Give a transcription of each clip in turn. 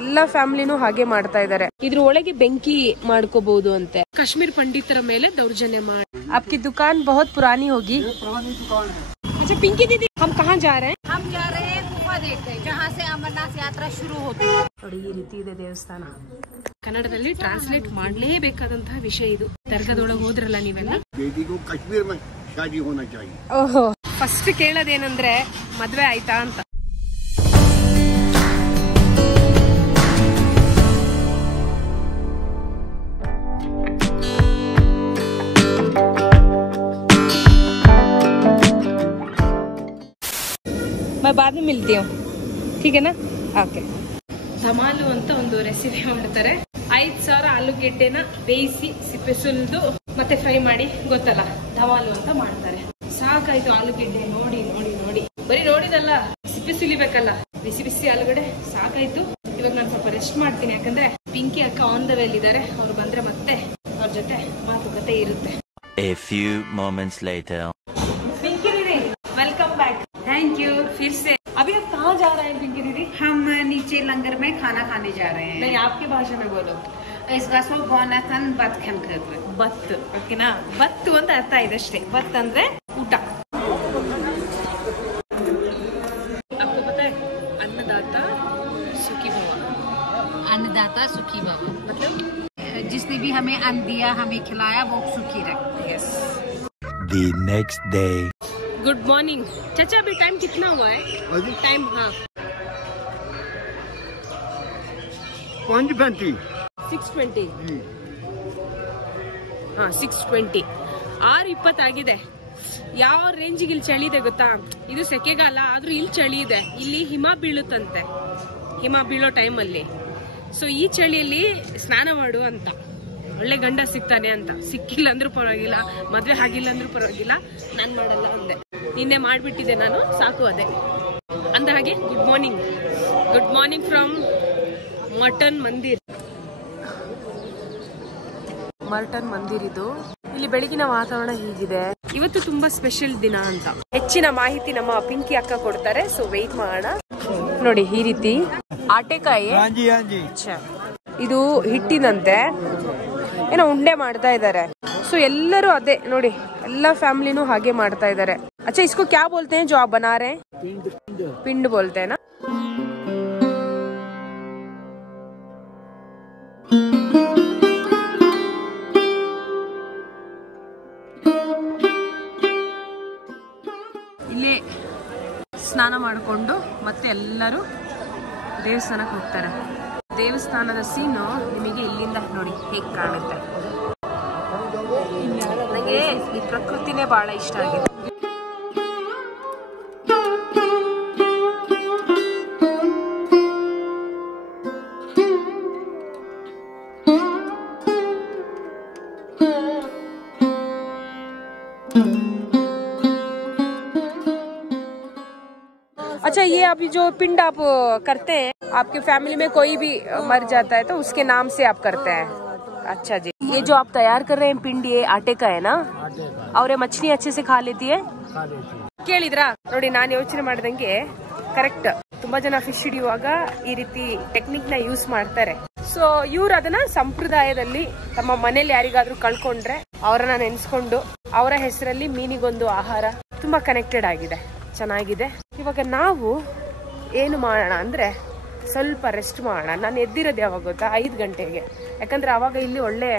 ಎಲ್ಲಾ ಫ್ಯಾಮಿಲಿನೂ ಹಾಗೆ ಮಾಡ್ತಾ ಇದ್ದಾರೆ. ಇದ್ರ ಒಳಗೆ ಬೆಂಕಿ ಮಾಡ್ಕೋಬಹುದು ಅಂತೆ. ಕಾಶ್ಮೀರ್ ಪಂಡಿತರ ಮೇಲೆ ದೌರ್ಜನ್ಯ ಮಾಡಿ. आपकी दुकान बहुत पुरानी होगी. पुरानी दुकान है. अच्छा पिंकी दीदी, हम कहाँ जा रहे हैं? हम जा रहे हैं गुफा देखते हैं जहाँ से अमरनाथ यात्रा शुरू होती है. ನೋಡಿ ಈ ರೀತಿ ಇದೆ ದೇವಸ್ಥಾನ. ಕನ್ನಡದಲ್ಲಿ ಟ್ರಾನ್ಸ್ಲೇಟ್ ಮಾಡಲೇಬೇಕಾದಂತಹ ವಿಷಯ ಇದು. ದರ್ಗಾದೊಳಗೆ ಹೋದ್ರಲ್ಲ ನೀವೆಲ್ಲ. ಬೇದಿಗೂ ಕಾಶ್ಮೀರ में शादी होना चाहिए. ಓಹೋ, ಫಸ್ಟ್ ಕೇಳೋದೇನಂದ್ರೆ ಮದ್ವೆ ಆಯ್ತಾ ಅಂತ. मैं बाद में मिलती हूँ, ठीक है ना? ओके. ಧಮಾಲು ಅಂತ ಒಂದು ರೆಸಿಪಿ ಮಾಡ್ತಾರೆ. 5,000 ಆಲೂಗೆಡ್ಡೆನ ಬೇಯಿಸಿ ಸಿಪ್ಪೆ ಸುಲಿದು ಮತ್ತೆ ಫ್ರೈ ಮಾಡಿ, ಗೊತ್ತಲ್ಲ ಧಮಾಲು ಅಂತ ಮಾಡ್ತಾರೆ. ಸಾಕಾಯ್ತು ಆಲೂಗೆಡ್ಡೆ ನೋಡಿ ನೋಡಿ ನೋಡಿ. ಬರೀ ನೋಡಿದಲ್ಲ, ಸಿಪ್ಪೆ ಸುಲಿಬೇಕಲ್ಲ. ಬಿಸಿ ಬಿಸಿ ಆಲೂಗಡ್ಡೆ ಸಾಕಾಯ್ತು. ಇವಾಗ ನಾನು ಸ್ವಲ್ಪ ರೆಸ್ಟ್ ಮಾಡ್ತೀನಿ, ಯಾಕಂದ್ರೆ ಪಿಂಕಿ ಅಕ್ಕ ಆನ್ ದ ವೇಲ್ ಇದ್ದಾರೆ. ಅವ್ರು ಬಂದ್ರೆ ಮತ್ತೆ ಅವ್ರ ಜೊತೆ ಮಾತುಕತೆ ಇರುತ್ತೆ. A few moments later. Pinky दीदी वेलकम बैक. Thank you. फिर से अभी आप कहाँ जा रहे हैं पिंकी दीदी? हम नीचे लंगर में खाना खाने जा रहे हैं. नहीं, आपकी भाषा में बोलो. इसका सब ಗೋನಥನ್ ಬತ್ ಖನ್ಕತ್ವೆ. ಬತ್, ಓಕೆನಾ? ಬತ್ತು ಅಂತ ಅರ್ಥ ಇದೆ ಅಷ್ಟೇ. ಬತ್ ಅಂದ್ರೆ ಊಟ. आपको पता है अन्नदाता सुखी भव. अन्नदाता सुखी भव मतलब जिसने भी हमें अन्न दिया, हमें खिलाया, वो सुखी रखे. Yes. The next day. Good morning चाचा. अभी टाइम कितना हुआ है? टाइम हाँ 5:20. 6:20. हाँ 6:20. 6:20 ಆಗಿದೆ. ಯಾವ ರೇಂಜಿಗೆ ಇಲ್ಲಿ ಚಳಿ ಇದೆ ಗೊತ್ತಾ? ಇದು ಸೆಕೆಗಾಲ ಆದ್ರೂ ಇಲ್ಲಿ ಚಳಿ ಇದೆ. ಇಲ್ಲಿ ಹಿಮ ಬೀಳುತ್ತಂತೆ, ಹಿಮ ಬೀಳೋ ಟೈಮಲ್ಲಿ. ಸೊ ಈ ಚಳಿಯಲ್ಲಿ ಸ್ನಾನ ಮಾಡು ಅಂತ ಒಳ್ಳೆ ಗಂಡ ಸಿಗ್ತಾನೆ ಅಂತ. ಸಿಕ್ಕಿಲ್ಲ ಅಂದ್ರೂ ಪರವಾಗಿಲ್ಲ, ಮದ್ವೆ ಆಗಿಲ್ಲ ಅಂದ್ರೂ ಪರವಾಗಿಲ್ಲ, ನಾನ್ ಮಾಡಲ್ಲ ಅಂದೆ. ನಿನ್ನೆ ಮಾಡ್ಬಿಟ್ಟಿದ್ದೆ ನಾನು, ಸಾಕು ಅದೇ ಅಂದ ಹಾಗೆ. Good morning. Good morning from mutton Mandir. Mutton Mandir ಇದು. ಇಲ್ಲಿ ಬೆಳಗಿನ ವಾತಾವರಣ ಹೀಗಿದೆ. ಇವತ್ತು ತುಂಬಾ ಸ್ಪೆಷಲ್ ದಿನ ಅಂತ ಹೆಚ್ಚಿನ ಮಾಹಿತಿ ನಮ್ಮ ಪಿಂಕಿ ಅಕ್ಕ ಕೊಡ್ತಾರೆ. ಸೊ ವೆಯ್ಟ್ ಮಾಡೋಣ. ನೋಡಿ ಈ ರೀತಿ ಆಟೆಕಾಯಿ. ಇದು ಹಿಟ್ಟಿನಂತೆ ಏನೋ ಉಂಡೆ ಮಾಡ್ತಾ ಇದ್ದಾರೆ. ಸೊ ಎಲ್ಲರೂ ಅದೇ ನೋಡಿ, ಎಲ್ಲಾ ಫ್ಯಾಮಿಲಿನೂ ಹಾಗೆ ಮಾಡ್ತಾ ಇದ್ದಾರೆ. अच्छा इसको क्या बोलते हैं जो आप बना रहे हैं? पिंड बोलते हैं ना. ಇಲ್ಲೇ ಸ್ನಾನ ಮಾಡಿಕೊಂಡು ಮತ್ತೆ ಎಲ್ಲರೂ ದೇವಸ್ಥಾನಕ್ಕೆ ಹೋಗ್ತಾರೆ. ದೇವಸ್ಥಾನದ ಸೀನು ನಿಮಗೆ ಇಲ್ಲಿಂದ ನೋಡಿ ಹೇಗೆ ಕಾಣುತ್ತೆ. ನನಗೆ ಈ ಪ್ರಕೃತಿನೇ ಬಹಳ ಇಷ್ಟ ಆಗಿದೆ. अच्छा ये अभी जो पिंड आप करते हैं, आपके फैमिली में कोई भी मर जाता है तो उसके नाम से आप करते हैं. अच्छा जी. ये जो आप तैयार कर रहे हैं पिंड, ये आटे का है ना? और ये मछली अच्छे से खा लेती है? ಕೇಳಿದ್ರಾ? ನೋಡಿ ನಾನು ಯೋಚನೆ ಮಾಡ್ದಂಗೆ ಕರೆಕ್ಟ್. ತುಂಬಾ ಜನ ಫಿಶ್ ಹಿಡಿಯುವಾಗ ಈ ರೀತಿ ಟೆಕ್ನಿಕ್ ನ ಯೂಸ್ ಮಾಡ್ತಾರೆ. ಸೊ ಇವ್ರು ಅದನ್ನ ಸಂಪ್ರದಾಯದಲ್ಲಿ ತಮ್ಮ ಮನೇಲಿ ಯಾರಿಗಾದ್ರೂ ಕಳ್ಕೊಂಡ್ರೆ ಅವರನ್ನ ನೆನ್ಸ್ಕೊಂಡು ಅವರ ಹೆಸರಲ್ಲಿ ಮೀನಿಗೊಂದು ಆಹಾರ ತುಂಬಾ ಕನೆಕ್ಟೆಡ್ ಆಗಿದೆ. ಚೆನ್ನಾಗಿದೆ. ಇವಾಗ ನಾವು ಏನು ಮಾಡೋಣ ಅಂದ್ರೆ ಸ್ವಲ್ಪ ರೆಸ್ಟ್ ಮಾಡೋಣ. ನಾನು ಎದ್ದಿರೋದು ಯಾವಾಗ ಗೊತ್ತಾ? 5 ಗಂಟೆಗೆ. ಯಾಕಂದ್ರೆ ಅವಾಗ ಇಲ್ಲಿ ಒಳ್ಳೆ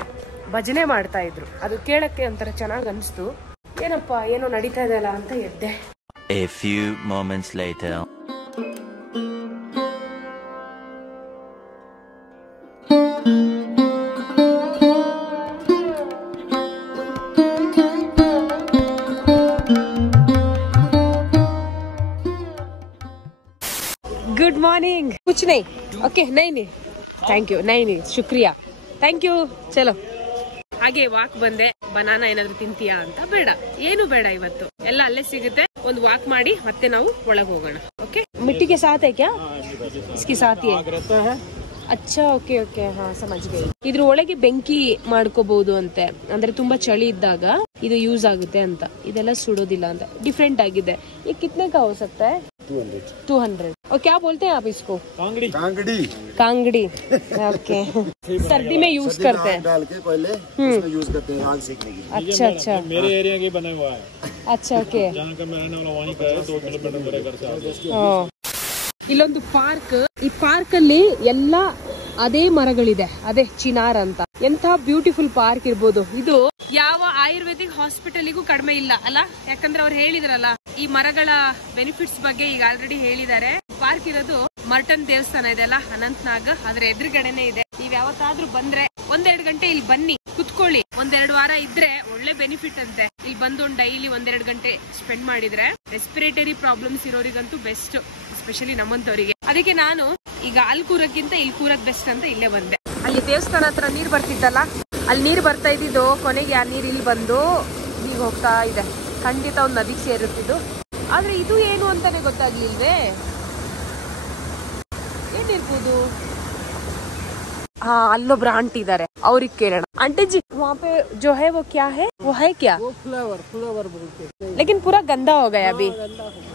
ಭಜನೆ ಮಾಡ್ತಾ ಇದ್ರು. ಅದು ಕೇಳಕ್ಕೆ ಒಂಥರ ಚೆನ್ನಾಗಿ ಅನಿಸ್ತು. ಏನಪ್ಪ ಏನೋ ನಡೀತಾ ಇದೆಯಲ್ಲ ಅಂತ ಎದ್ದೆ. A few moments later. Good morning. कुछ नहीं. ओके नहीं थैंक यू. नहीं शुक्रिया, थैंक यू. चलो ಹಾಗೆ ವಾಕ್ ಬಂದೆ. ಬನಾನಾ ಏನಾದ್ರು ತಿಂತೀಯಾ ಅಂತ. ಬೇಡ, ಏನು ಬೇಡ. ಇವತ್ತು ಎಲ್ಲ ಅಲ್ಲೇ ಸಿಗುತ್ತೆ. ಒಂದು ವಾಕ್ ಮಾಡಿ ಮತ್ತೆ ನಾವು ಒಳಗೆ ಹೋಗೋಣ. ಓಕೆ. ಮಿಟ್ಟಿ ಕೆ ಸಾಥ್ ಹೈ ಕ್ಯಾ? इसके साथ ही है. ಅಚ್ಚಾ ಓಕೆ ಓಕೆ ಹಾ ಸಮಜ್ಗೆ. ಇದ್ರ ಒಳಗೆ ಬೆಂಕಿ ಮಾಡ್ಕೋಬಹುದು ಅಂತೆ, ಅಂದ್ರೆ ತುಂಬಾ ಚಳಿ ಇದ್ದಾಗ ಇದು ಯೂಸ್ ಆಗುತ್ತೆ ಅಂತ. ಇದೆಲ್ಲ ಸುಡೋದಿಲ್ಲ ಅಂತ, ಡಿಫ್ರೆಂಟ್ ಆಗಿದೆ. ये कितने का हो सकता है? 200. और क्या बोलते हैं आप इसको? कांगड़ी। कांगड़ी ओके। सर्दी में यूज करते हैं, डाल के पहले उसमें यूज करते हैं आग सेकने के लिए। अच्छा अच्छा मेरे एरिया के बना हुआ है। अच्छा ओके। जहाँ का मैं रहने वाला वहीं का है, 2 किलोमीटर मेरे घर से। ಇಲ್ಲೊಂದು ಪಾರ್ಕ್, ಈ ಪಾರ್ಕ್ ಅಲ್ಲಿ ಎಲ್ಲಾ ಅದೇ ಮರಗಳಿದೆ, ಅದೇ ಚಿನಾರ್ ಅಂತ. ಎಂತ ಬ್ಯೂಟಿಫುಲ್ ಪಾರ್ಕ್ ಇರ್ಬೋದು. ಇದು ಯಾವ ಆಯುರ್ವೇದಿಕ್ ಹಾಸ್ಪಿಟಲ್ಗೂ ಕಡಿಮೆ ಇಲ್ಲ ಅಲ್ಲ, ಯಾಕಂದ್ರೆ ಅವ್ರು ಹೇಳಿದ್ರಲ್ಲ ಈ ಮರಗಳ ಬೆನಿಫಿಟ್ಸ್ ಬಗ್ಗೆ ಈಗ ಆಲ್ರೆಡಿ ಹೇಳಿದ್ದಾರೆ. ಪಾರ್ಕ್ ಇರೋದು ಮರ್ಟನ್ ದೇವಸ್ಥಾನ ಇದೆ ಅಲ್ಲ ಅನಂತನಾಗ್, ಅದ್ರ ಎದುರುಗಡೆನೆ ಇದೆ. ನೀವ್ ಯಾವತ್ತಾದ್ರೂ ಬಂದ್ರೆ 1-2 ಗಂಟೆ ಇಲ್ಲಿ ಬನ್ನಿ, ಕುತ್ಕೊಳ್ಳಿ. 1-2 ವಾರ ಇದ್ರೆ ಒಳ್ಳೆ ಬೆನಿಫಿಟ್ ಅಂತೆ. ಇಲ್ಲಿ ಬಂದು ಡೈಲಿ 1-2 ಗಂಟೆ ಸ್ಪೆಂಡ್ ಮಾಡಿದ್ರೆ ರೆಸ್ಪಿರೇಟರಿ ಪ್ರಾಬ್ಲಮ್ಸ್ ಇರೋರಿಗಂತೂ ಬೆಸ್ಟ್, ಎಸ್ಪೆಷಲಿ ನಮ್ಮಂತವರಿಗೆ. ಅದಕ್ಕೆ ನಾನು ಈಗ ಅಲ್ಲಿ ಕೂರಕ್ಕಿಂತ ಇಲ್ಲಿ ಕೂರಕ್ ಬೆಸ್ಟ್ ಅಂತ ಇಲ್ಲೇ ಬಂದೆ. ಅಲ್ಲಿ ದೇವಸ್ಥಾನ ಹತ್ರ ನೀರ್ ಬರ್ತಿತ್ತಲ್ಲ, ಅಲ್ಲಿ ನೀರ್ ಬರ್ತಾ ಇದ್ದಿದ್ದು, ಕೊನೆಗೆ ಆ ನೀರ್ ಇಲ್ಲಿ ಬಂದು ಈಗ ಹೋಗ್ತಾ ಇದೆ. ಖಂಡಿತ ಒಂದು ನದಿಗೆ ಸೇರುತ್ತಿದ್ದು. ಆದ್ರೆ ಇದು ಏನು ಅಂತಾನೆ ಗೊತ್ತಾಗ್ಲಿಲ್ವೇ, ಏನಿರ್ಬೋದು. हाँ अल्लोब्र आंटी इदारे ಅವ್ರಿಗೆ ಕೇಳೋಣ. आंटी जी वहाँ पे जो है वो क्या है, वो है क्या? वो फ्लावर बोलते हैं, लेकिन पूरा गंदा हो गया अभी,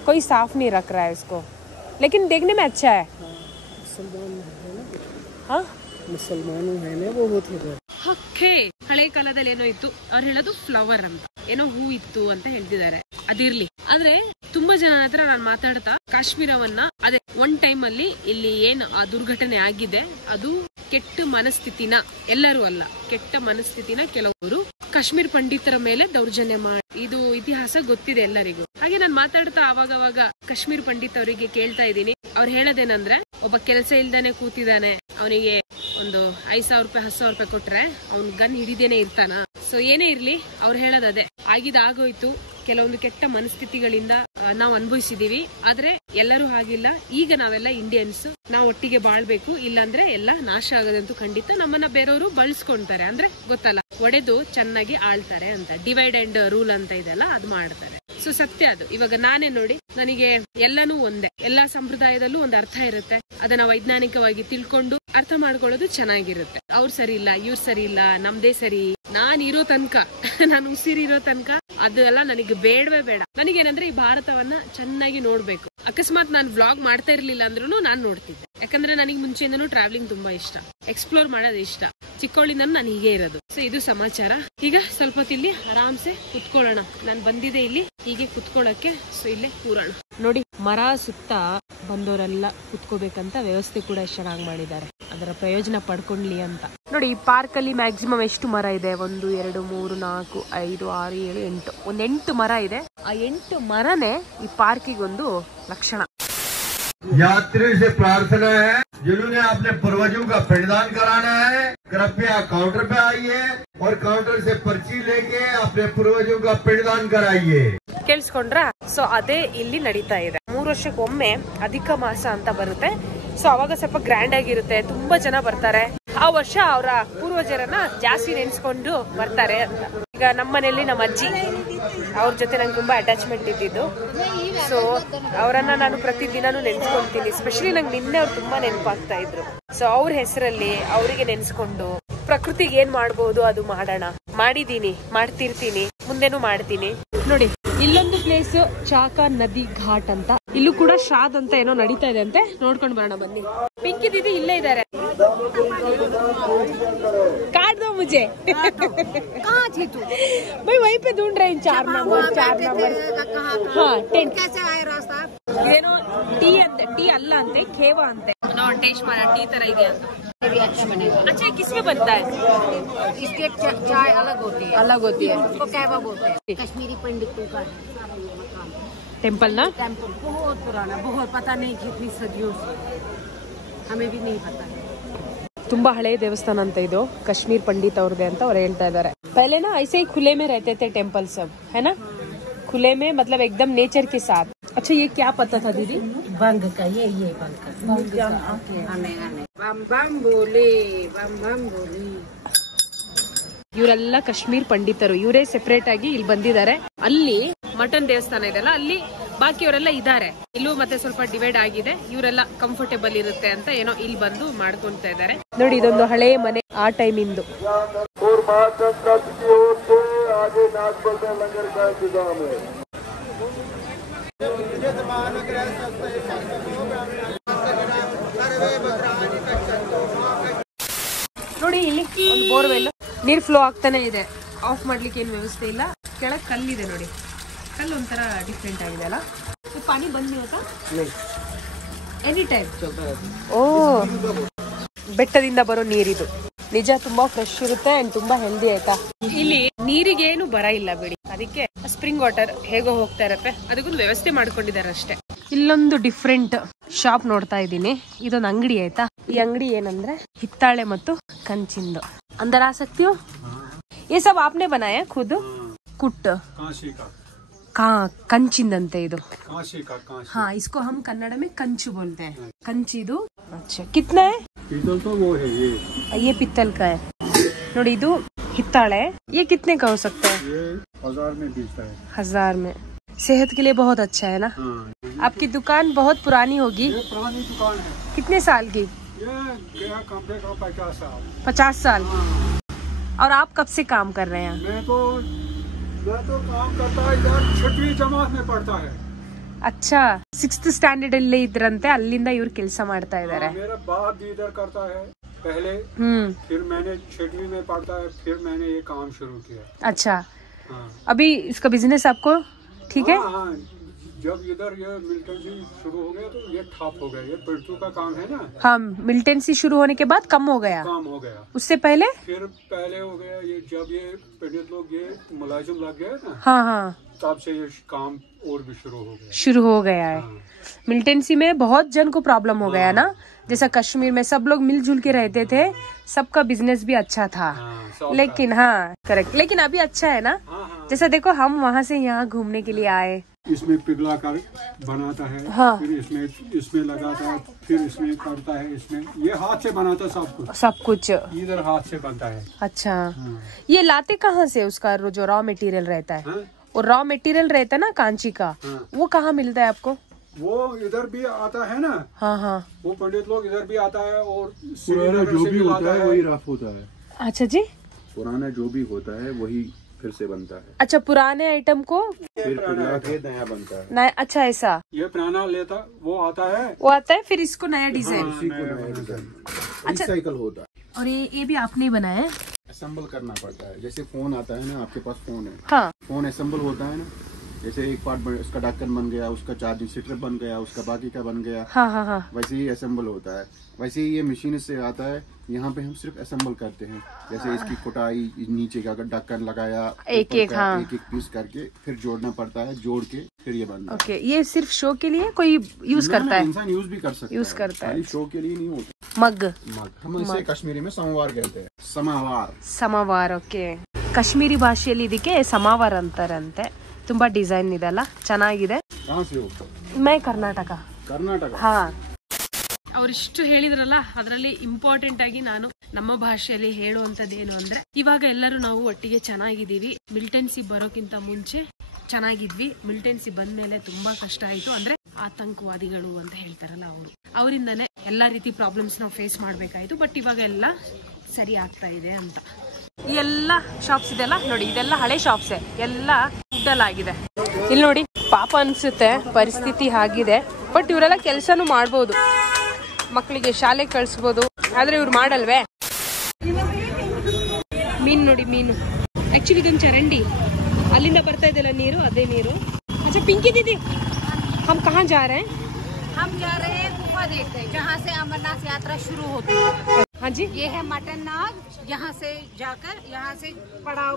कोई साफ नहीं रख रहा है इसको, लेकिन देखने में अच्छा है. हाँ मुसलमानों है ना वो होती है. ಹಕ್ಕೆ ಹಳೆ ಕಾಲದಲ್ಲಿ ಏನೋ ಇತ್ತು, ಅವ್ರು ಹೇಳೋದು ಫ್ಲವರ್ ಅಂತ, ಏನೋ ಹೂ ಇತ್ತು ಅಂತ ಹೇಳ್ತಿದ್ದಾರೆ. ಅದಿರ್ಲಿ, ಆದ್ರೆ ತುಂಬಾ ಜನ ಹತ್ರ ನಾನು ಮಾತಾಡ್ತಾ ಕಾಶ್ಮೀರವನ್ನ ಅದೇ ಒನ್ ಟೈಮ್ ಅಲ್ಲಿ ಇಲ್ಲಿ ಏನ್ ಆ ದುರ್ಘಟನೆ ಆಗಿದೆ ಅದು ಕೆಟ್ಟ ಮನಸ್ಥಿತಿನ, ಎಲ್ಲರೂ ಅಲ್ಲ, ಕೆಟ್ಟ ಮನಸ್ಥಿತಿನ ಕೆಲವರು ಕಾಶ್ಮೀರ್ ಪಂಡಿತರ ಮೇಲೆ ದೌರ್ಜನ್ಯ ಮಾಡಿ, ಇದು ಇತಿಹಾಸ ಗೊತ್ತಿದೆ ಎಲ್ಲರಿಗೂ. ಹಾಗೆ ನಾನು ಮಾತಾಡ್ತಾ ಅವಾಗವಾಗ ಕಾಶ್ಮೀರ್ ಪಂಡಿತ್ ಅವರಿಗೆ ಕೇಳ್ತಾ ಇದ್ದೀನಿ. ಅವ್ರು ಹೇಳೋದೇನಂದ್ರೆ, ಒಬ್ಬ ಕೆಲಸ ಇಲ್ದೇನೆ ಕೂತಿದ್ದಾನೆ, ಅವನಿಗೆ ಒಂದು 5,000 ರೂಪಾಯಿ 10,000 ರೂಪಾಯಿ ಕೊಟ್ರೆ ಅವ್ನ್ ಗನ್ ಹಿಡಿದೇನೆ ಇರ್ತಾನ. ಸೊ ಏನೇ ಇರ್ಲಿ, ಅವ್ರು ಹೇಳೋದದೇ, ಆಗೋಯ್ತು. ಕೆಲವೊಂದು ಕೆಟ್ಟ ಮನಸ್ಥಿತಿಗಳಿಂದ ನಾವು ಅನುಭವಿಸಿದೀವಿ, ಆದ್ರೆ ಎಲ್ಲರೂ ಹಾಗಿಲ್ಲ. ಈಗ ನಾವೆಲ್ಲ ಇಂಡಿಯನ್ಸ್, ನಾವು ಒಟ್ಟಿಗೆ ಬಾಳ್ಬೇಕು, ಇಲ್ಲಾಂದ್ರೆ ಎಲ್ಲ ನಾಶ ಆಗೋದಂತೂ ಖಂಡಿತ. ನಮ್ಮನ್ನ ಬೇರೆಯವರು ಬಳಸ್ಕೊಂತಾರೆ, ಅಂದ್ರೆ ಗೊತ್ತಲ್ಲ, ಒಡೆದು ಚೆನ್ನಾಗಿ ಆಳ್ತಾರೆ ಅಂತ. ಡಿವೈಡ್ ಅಂಡ್ ರೂಲ್ ಅಂತ ಇದೆಲ್ಲ ಅದು ಮಾಡ್ತಾರೆ. ಸೊ ಸತ್ಯ ಅದು. ಇವಾಗ ನಾನೇ ನೋಡಿ, ನನಗೆ ಎಲ್ಲಾನು ಒಂದೇ, ಎಲ್ಲಾ ಸಂಪ್ರದಾಯದಲ್ಲೂ ಒಂದು ಅರ್ಥ ಇರುತ್ತೆ. ಅದನ್ನ ವೈಜ್ಞಾನಿಕವಾಗಿ ತಿಳ್ಕೊಂಡು ಅರ್ಥ ಮಾಡ್ಕೊಳ್ಳೋದು ಚೆನ್ನಾಗಿರುತ್ತೆ. ಅವ್ರು ಸರಿ ಇಲ್ಲ, ಇವ್ರು ಸರಿ ಇಲ್ಲ, ನಮ್ದೇ ಸರಿ, ನಾನ್ ಇರೋ ತನಕ, ನಾನು ಉಸಿರಿರೋ ತನಕ ಅದೆಲ್ಲ ನನಗೆ ಬೇಡವೇ ಬೇಡ. ನನಗೇನಂದ್ರೆ ಈ ಭಾರತವನ್ನ ಚೆನ್ನಾಗಿ ನೋಡ್ಬೇಕು. ಅಕಸ್ಮಾತ್ ನಾನು ವ್ಲಾಗ್ ಮಾಡ್ತಾ ಇರ್ಲಿಲ್ಲ ಅಂದ್ರೂ ನಾನ್ ನೋಡ್ತಿದ್ದೆ, ಯಾಕಂದ್ರೆ ನನಗೆ ಮುಂಚೆಯಿಂದನೂ ಟ್ರಾವೆಲಿಂಗ್ ತುಂಬಾ ಇಷ್ಟ, ಎಕ್ಸ್ಪ್ಲೋರ್ ಮಾಡೋದು ಇಷ್ಟ. ಚಿಕ್ಕವಳಿಂದ ನಾನು ಹೀಗೆ ಇರೋದು. ಸೊ ಇದು ಸಮಾಚಾರ. ಈಗ ಸ್ವಲ್ಪ ಹೊತ್ತು ಇಲ್ಲಿ ಆರಾಮ್ಸೆ ಕುತ್ಕೊಳ್ಳೋಣ. ನಾನು ಬಂದಿದೆ ಇಲ್ಲಿ ಹೀಗೆ ಕುತ್ಕೊಳ್ಳಕ್ಕೆ, ಸೊ ಇಲ್ಲೇ ಕೂರೋಣ. ನೋಡಿ, ಮರ ಸುತ್ತ ಬಂದವರೆಲ್ಲ ಕುತ್ಕೋಬೇಕಂತ ವ್ಯವಸ್ಥೆ ಕೂಡ ಎಷ್ಟು ಚೆನ್ನಾಗಿ ಮಾಡಿದ್ದಾರೆ, ಅದರ ಪ್ರಯೋಜನ ಪಡ್ಕೊಂಡ್ಲಿ ಅಂತ. ನೋಡಿ, ಈ ಪಾರ್ಕ್ ಅಲ್ಲಿ ಮ್ಯಾಕ್ಸಿಮಮ್ ಎಷ್ಟು ಮರ ಇದೆ? 1 2 3 4 5 6 7 8, ಒಂದ್ 8 ಮರ ಇದೆ. ಆ 8 ಮರನೇ ಈ ಪಾರ್ಕಿಗೆ ಒಂದು ಲಕ್ಷಣ. यात्रियों से प्रार्थना है, जिन्होंने अपने पूर्वजों का पिंडदान कराना है, कृपया काउंटर पे आइए और काउंटर से पर्ची लेके अपने पूर्वजों का पिंडदान कराइए. ಕೇಳಿಸ್ಕೊಂಡ್ರ? ಸೊ ಅದೇ ಇಲ್ಲಿ ನಡೀತಾ ಇದೆ. 3 ವರ್ಷಕ್ಕೊಮ್ಮೆ ಅಧಿಕ ಮಾಸ ಅಂತ ಬರುತ್ತೆ. ಸೊ ಅವಾಗ ಸ್ವಲ್ಪ ಗ್ರ್ಯಾಂಡ್ ಆಗಿರುತ್ತೆ, ತುಂಬಾ ಜನ ಬರ್ತಾರೆ. ಆ ವರ್ಷ ಅವರ ಪೂರ್ವಜರನ್ನ ಜಾಸ್ತಿ ನೆನ್ಸ್ಕೊಂಡು ಬರ್ತಾರೆ ಅಂತ. ಈಗ ನಮ್ಮ ಮನೆಯಲ್ಲಿ ನಮ್ಮ ಅಜ್ಜಿ, ಅವ್ರ ಜೊತೆ ನಂಗೆ ತುಂಬಾ ಅಟ್ಯಾಚ್ಮೆಂಟ್ ಇದ್ದಿದ್ದು. ಸೊ ಅವರನ್ನ ನಾನು ಪ್ರತಿದಿನಾನು ನೆನ್ಸ್ಕೊಂತೀನಿ. ಸ್ಪೆಷಲಿ ನಂಗೆ ನಿನ್ನೆ ಅವ್ರು ತುಂಬಾ ನೆನಪಾಗ್ತಾ ಇದ್ರು. ಸೊ ಅವ್ರ ಹೆಸರಲ್ಲಿ ಅವರಿಗೆ ನೆನ್ಸ್ಕೊಂಡು ಪ್ರಕೃತಿಗೆ ಏನ್ ಮಾಡ್ಬೋದು ಅದು ಮಾಡೋಣ. ಮಾಡಿದೀನಿ, ಮಾಡ್ತಿರ್ತೀನಿ, ಮುಂದೆನೂ ಮಾಡ್ತೀನಿ. ನೋಡಿ, ಇಲ್ಲೊಂದು ಪ್ಲೇಸ್ ಚಾಕ ನದಿ ಘಾಟ್ ಅಂತ, ಇಲ್ಲೂ ಕೂಡ ಶ್ರಾದ್ ಅಂತ ಏನೋ ನಡೀತಾ ಇದೆ ಅಂತೆ. ನೋಡ್ಕೊಂಡು ಬರೋಣ ಬನ್ನಿ. ಪಿಂಕಿ ದೀದಿ ಇಲ್ಲೇ ಇದ್ದಾರೆ. काट दो मुझे। कहाँ थी तू? भाई वहीं पे ढूंढ रहे हैं 4 नंबर। हाँ, 10 कैसे आए रास्ता? ಏನೋ ಟೀ ಅಂತೆ, ಟೀ ಅಲ್ಲ ಅಂತೆ, ಖೇವ ಅಂತೆ. ನಾವು ಟೇಸ್ಟ್ ಮಾಡೋಣ, ಟೀ ತರ ಇದೆ ಅಂತ. ये भी अच्छा बनेगा। अच्छा, किसमें बनता है? इसके चाय अलग होती है, अलग होती है। उसको कहवा बोलते हैं। कश्मीरी पंडितों का टेम्पल ना? टेम्पल बहुत पुराना, बहुत, पता नहीं कितनी सदियों से, हमें भी नहीं पता है। ತುಂಬಾ ಹಳೆ ದೇವಸ್ಥಾನ ಅಂತ ಇದು, ಕಾಶ್ಮೀರ್ ಪಂಡಿತ್ ಅವ್ರದೇ ಅಂತ ಅವ್ರು ಹೇಳ್ತಾ ಇದ್ದಾರೆ. पहले ना ऐसे ही खुले में रहते थे टेम्पल सब, है ना? खुले में मतलब एकदम नेचर के साथ. अच्छा, ये क्या पता था दीदी? बंग का, ये बंग का, बम बम बोले, बम बम बोले. ಇವರೆಲ್ಲ ಕಾಶ್ಮೀರ್ ಪಂಡಿತರು, ಇವರೇ ಸೆಪರೇಟ್ ಆಗಿ ಇಲ್ಲಿ ಬಂದಿದ್ದಾರೆ. ಅಲ್ಲಿ ಮಟನ್ ದೇವಸ್ಥಾನ ಇದೆಲ್ಲ, ಅಲ್ಲಿ ಬಾಕಿಯವರೆಲ್ಲ ಇದ್ದಾರೆ. ಇಲ್ಲೂ ಮತ್ತೆ ಸ್ವಲ್ಪ ಡಿವೈಡ್ ಆಗಿದೆ. ಇವರೆಲ್ಲ ಕಂಫರ್ಟೇಬಲ್ ಇರುತ್ತೆ ಅಂತ ಏನೋ ಇಲ್ಲಿ ಬಂದು ಮಾಡ್ಕೊಂತ ಇದ್ದಾರೆ. ನೋಡಿ, ಇದೊಂದು ಹಳೆ ಮನೆ ಆ ಟೈಮ್ ಇಂದು. ನೋಡಿ, ಇಲ್ಲಿ ಒಂದು ಬೋರ್ವೆಲ್, ನೀರ್ ಫ್ಲೋ ಆಗ್ತಾನೆ ಇದೆ. ಆಫ್ ಮಾಡ್ಲಿಕ್ಕೆ ಏನು ವ್ಯವಸ್ಥೆ ಇಲ್ಲ. ಕೆಳಗೆ ಕಲ್ಲಿದೆ ನೋಡಿ, ಕಲ್ಲು ಒಂಥರ ಡಿಫ್ರೆಂಟ್ ಆಗಿದೆ ಅಲ್ಲ. ಪಾನಿ ಬಂದ್ ಹೋತಾ ಎನಿ ಟೈಮ್. ಓ, ಬೆಟ್ಟದಿಂದ ಬರೋ ನೀರಿದು ನಿಜ ತುಂಬಾ ಫ್ರೆಶ್ ಇರುತ್ತೆ ಅಂಡ್ ತುಂಬಾ ಹೆಲ್ದಿ ಆಯ್ತಾ. ಇಲ್ಲಿ ನೀರಿಗೆ ಏನು ಬರ ಇಲ್ಲ ಬಿಡಿ, ಅದಕ್ಕೆ ಸ್ಪ್ರಿಂಗ್ ವಾಟರ್ ಹೇಗೋ ಹೋಗ್ತಾ ಇರತ್ತೆ. ಅದಕ್ಕೊಂದು ವ್ಯವಸ್ಥೆ ಮಾಡ್ಕೊಂಡಿದ್ದಾರೆ ಅಷ್ಟೇ. ಇಲ್ಲೊಂದು ಡಿಫ್ರೆಂಟ್ ಶಾಪ್ ನೋಡ್ತಾ ಇದ್ದೀನಿ. ಇದೊಂದು ಅಂಗಡಿ ಆಯ್ತಾ. ಈ ಅಂಗಡಿ ಏನಂದ್ರೆ ಹಿತ್ತಾಳೆ ಮತ್ತು ಕಂಚಿಂದು. अंदर आ सकती हो? ये सब आपने बनाया खुद? कुट कंचिंदंते इदो. हाँ, इसको हम कन्नड़ में कंचु बोलते हैं. कंचिदु. अच्छा, कितना है? पीतल तो वो है ये पित्तल का है. नोड़ी इदु हित्ताळे. ये कितने का हो सकता है? ये 1000 में बिकता है. 1000 में. सेहत के लिए बहुत अच्छा है ना. आपकी दुकान बहुत पुरानी होगी. ये पुरानी दुकान है. कितने साल की? ये गया कम से कम 50 साल. 50 साल. और आप कब से काम कर रहे हैं? मैं तो काम करता है यार, 6वीं जमात में पढ़ता है. अच्छा, 6th स्टैंडर्ड ಅಲ್ಲಿ ಇದ್ರಂತೆ, ಅಲ್ಲಿಂದ ಇವರು ಕೆಲಸ ಮಾಡ್ತಾ ಇದ್ದಾರೆ. मेरा बाप भी इधर करता है पहले. फिर मैंने 6वीं में पढ़ता है, फिर मैंने ये काम शुरू किया. अच्छा, अभी इसका बिजनेस आपको ठीक है? जब इधर ये मिलिटेंसी शुरू हो गया तो ये ठप हो गया. ये पिट्ठू का काम है ना. हाँ, मिलिटेंसी शुरू होने के बाद कम हो गया. उससे पहले फिर पहले हो गया. ये जब ये पंडित लोग ये मुलाजिम लग गए ना. हाँ, तब से ये काम और भी शुरू हो गया है. मिलिटेंसी में बहुत जन को प्रॉब्लम हो गया ना. जैसा कश्मीर में सब लोग मिलजुल के रहते थे, सबका बिजनेस भी अच्छा था. लेकिन हाँ, करेक्ट. लेकिन अभी अच्छा है ना. जैसा देखो, हम वहाँ से यहाँ घूमने के लिए आए. इसमें पिघला कर बनाता है. हाँ. फिर इसमें लगाता है, फिर इसमें करता है. इसमें ये हाथ से बनाता है सब कुछ इधर हाथ से बनता है. अच्छा. हाँ. ये लाते कहाँ से? उसका जो रॉ मटेरियल रहता है. हाँ? और रॉ मटेरियल रहता है ना कांची का. हाँ. वो कहाँ मिलता है आपको? वो इधर भी आता है ना. हाँ हाँ, वो पंडित लोग इधर भी आता है. और पुराना जो भी होता है वही रफ होता है. अच्छा जी, पुराना जो भी होता है वही फिर से बनता है. अच्छा, पुराने आइटम को फिर पिघला के नया बनता है. नया. अच्छा, ऐसा. ये पुराना लेता वो आता है, फिर इसको नया डिजाइन. अच्छा, साइकिल होता है. और ये भी आपने बनाया है? असेंबल करना पड़ता है. जैसे फोन आता है ना, आपके पास फोन है. हाँ. फोन असेंबल होता है ना. जैसे एक पार्ट उसका ढक्कन बन गया, उसका चार्जिंग स्ट्रिप बन गया, उसका बाकी का बन गया. हाँ हाँ हाँ. वैसे ही असेंबल होता है. वैसे ही ये मशीन से आता है. यहाँ पे हम सिर्फ असेंबल करते हैं. जैसे इसकी कुटाई, नीचे का ढक्कन लगाया, एक एक पीस करके फिर जोड़ना पड़ता है. जोड़ के फिर ये बनता है. ओके, ये सिर्फ शो के लिए कोई यूज करता है? इंसान यूज भी कर सकता है. यूज करता है, शो के लिए नहीं होता. मग हम इसे कश्मीरी में समवार कहते हैं. ಸಮವಾರ್. ಓಕೆ, ಕಾಶ್ಮೀರಿ ಭಾಷೆಯಲ್ಲಿ ಇದಕ್ಕೆ ಸಮವಾರ್ ಅಂತಾರಂತೆ. ತುಂಬಾ ಡಿಸೈನ್ ಇದೆ ಅಲ್ಲ, ಚೆನ್ನಾಗಿದೆ. ಮೈ ಕರ್ನಾಟಕ. ಹಾ, ಅವ್ರಿಷ್ಟು ಹೇಳಿದ್ರಲ್ಲ, ಅದರಲ್ಲಿ ಇಂಪಾರ್ಟೆಂಟ್ ಆಗಿ ನಾನು ನಮ್ಮ ಭಾಷೆಯಲ್ಲಿ ಹೇಳುವಂತದ್ದು ಏನು ಅಂದ್ರೆ, ಇವಾಗ ಎಲ್ಲರೂ ನಾವು ಒಟ್ಟಿಗೆ ಚೆನ್ನಾಗಿದ್ದೀವಿ. ಮಿಲಿಟೆನ್ಸಿ ಬರೋಕ್ಕಿಂತ ಮುಂಚೆ ಚೆನ್ನಾಗಿದ್ವಿ. ಮಿಲಿಟೆನ್ಸಿ ಬಂದ್ಮೇಲೆ ತುಂಬಾ ಕಷ್ಟ ಆಯ್ತು. ಅಂದ್ರೆ ಆತಂಕವಾದಿಗಳು ಅಂತ ಹೇಳ್ತಾರಲ್ಲ, ಅವರಿಂದಾನೆ ಎಲ್ಲಾ ರೀತಿ ಪ್ರಾಬ್ಲಮ್ಸ್ ನಾವು ಫೇಸ್ ಮಾಡ್ಬೇಕಾಯ್ತು. ಬಟ್ ಇವಾಗ ಎಲ್ಲ ಸರಿ ಆಗ್ತಾ ಇದೆ ಅಂತ. ಈ ಎಲ್ಲ ಶಾಪ್ಸ್ ಇದೆಲ್ಲ ನೋಡಿ, ಇದೆಲ್ಲ ಹಳೆ ಶಾಪ್ಸ್, ಎಲ್ಲ ವುಡ್ ಆಗಿದೆ. ಇಲ್ಲಿ ನೋಡಿ, ಪಾಪ ಅನ್ಸುತ್ತೆ, ಪರಿಸ್ಥಿತಿ ಆಗಿದೆ. ಬಟ್ ಇವರೆಲ್ಲ ಕೆಲಸನೂ ಮಾಡ್ಬೋದು, ಮಕ್ಕಳಿಗೆ ಶಾಲೆ ಕಳಿಸ್ಬೋದು. ಆದ್ರೆ ಇವ್ರು ಮಾಡಲ್ವೇ. ಮೀನು ನೋಡಿ, ಮೀನು. ಆಕ್ಚುಲಿ ಇದೊಂದು ಚರಂಡಿ, ಅಲ್ಲಿಂದ ಬರ್ತಾ ಇದೆಯಲ್ಲ ನೀರು, ಅದೇ ನೀರು. अच्छा पिंकी दीदी, हम कहाँ जा रहे हैं? हम जा रहे हैं गुफा देखते हैं, जहाँ से अमरनाथ यात्रा शुरू होती है. हाँ जी, ये है मटन नाग. यहाँ से जाकर, यहाँ से पड़ाव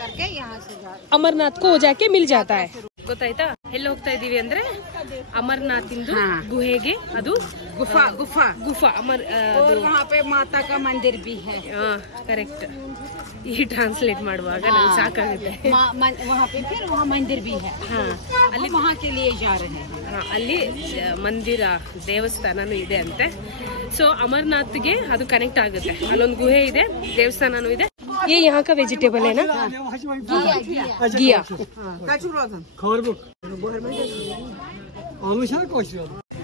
करके यहाँ से ಅಮರನಾಥ್ ಕೋ ಜಾಕೆ ಮಿಲ್ ಜಾತಾ ಹೈ. ಗೊತ್ತಾಯ್ತಾ? ಎಲ್ಲಿ ಹೋಗ್ತಾ ಇದೀವಿ ಅಂದ್ರೆ ಅಮರನಾಥ್ ಇಂದು ಗುಹೆಗೆ. ಅದು ಗುಫಾ ಅಮರ್. और वहाँ पे माता का मंदिर भी है. ಕರೆಕ್ಟ್. ಈ ಟ್ರಾನ್ಸ್ಲೇಟ್ ಮಾಡುವಾಗ ನಂಗೆ ಸಾಕಾಗುತ್ತೆ. वहाँ पे फिर वहाँ मंदिर भी है. ಅಲ್ಲಿ वहाँ के लिए जा रहे हैं. ಅಲ್ಲಿ ಮಂದಿರ, ದೇವಸ್ಥಾನನೂ ಇದೆ ಅಂತೆ. ಸೊ ಅಮರನಾಥ್ಗೆ ಅದು ಕನೆಕ್ಟ್ ಆಗುತ್ತೆ. ಅಲ್ಲೊಂದು ಗುಹೆ ಇದೆ, ದೇವಸ್ಥಾನನೂ ಇದೆ. ये यहाँ का वेजिटेबल है ना? घिया।